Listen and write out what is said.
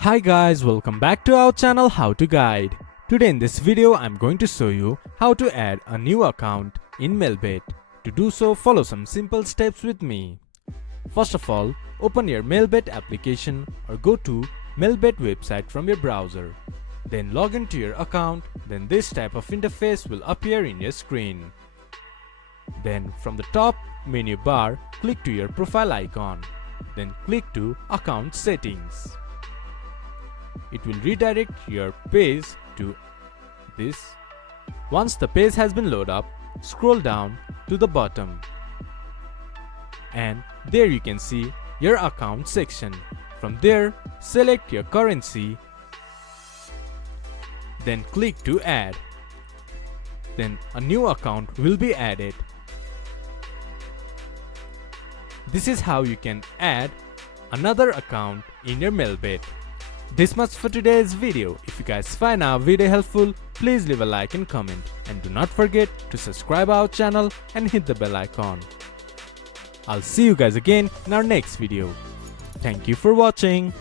Hi guys, welcome back to our channel How to Guide. Today in this video I'm going to show you how to add a new account in MelBet. To do so, follow some simple steps with me. First of all, open your MelBet application or go to MelBet website from your browser. Then log into your account, then this type of interface will appear in your screen. Then from the top menu bar, click to your profile icon. Then click to Account Settings. It will redirect your page to this. Once the page has been loaded up, scroll down to the bottom. And there you can see your account section. From there, select your currency. Then click to add. Then a new account will be added. This is how you can add another account in your MelBet. This much for today's video. If you guys find our video helpful, please leave a like and comment. And do not forget to subscribe our channel and hit the bell icon. I'll see you guys again in our next video. Thank you for watching.